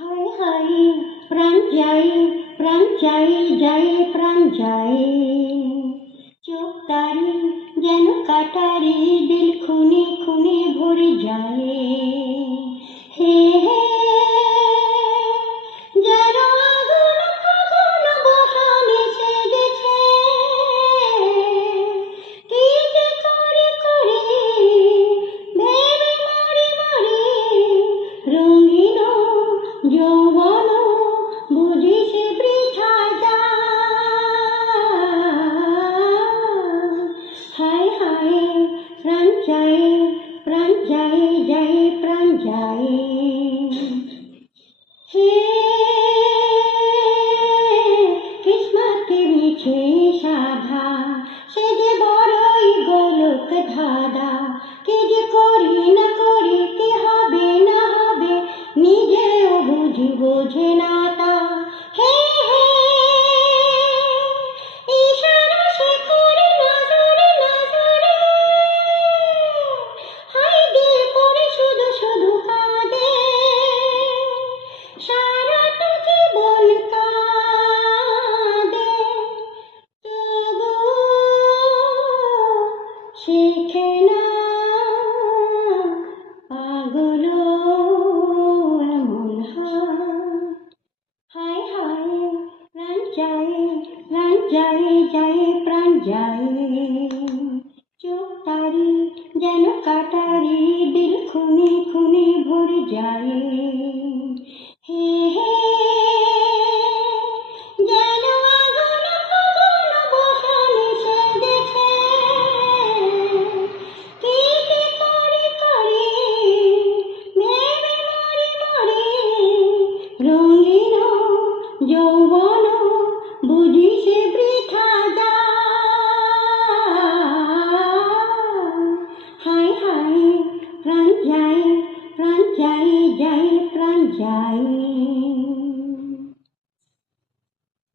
হায় হায় প্রাণ চাই যাই প্রাণ যাই চোখ তারি যেন কাটারি দিল খুনে খুনে ভরে যায় হে হে যেন আগুন ফাগুন বসনে সেজেছে কি যে করি ভেবে মরি মরি রঙিন যৌবন বুঝি সে বৃথা যায় হায় হায় প্রাণ চাই যাই প্রাণ যাই হে কিসমত के पीछे সাধা সে যে বড়ই গোলক ধাঁধা কে যে করি না করি কি হবে না হবে নিজেও বোঝে না তা হে হে ইশারা সে করে নজরে নজরে হায় দিল পড়ে শুধু শুধু কাঁদে সারাটা জীবন কাঁদে তবু শেখে না পাগল এমন হায় হায় প্রাণ চাই যাই প্রাণ যাই চোখ তারি যেন কাটারি দিল খুনে খুনে ভরে যায় হে হে যেন আগুন ফাগুন বসনে সেজেছে কি যে করি ভেবে মরি মরি রঙিন যৌবন বুঝি সে বৃথা যায় হায় হায় প্রাণ চাই যাই প্রাণ যাই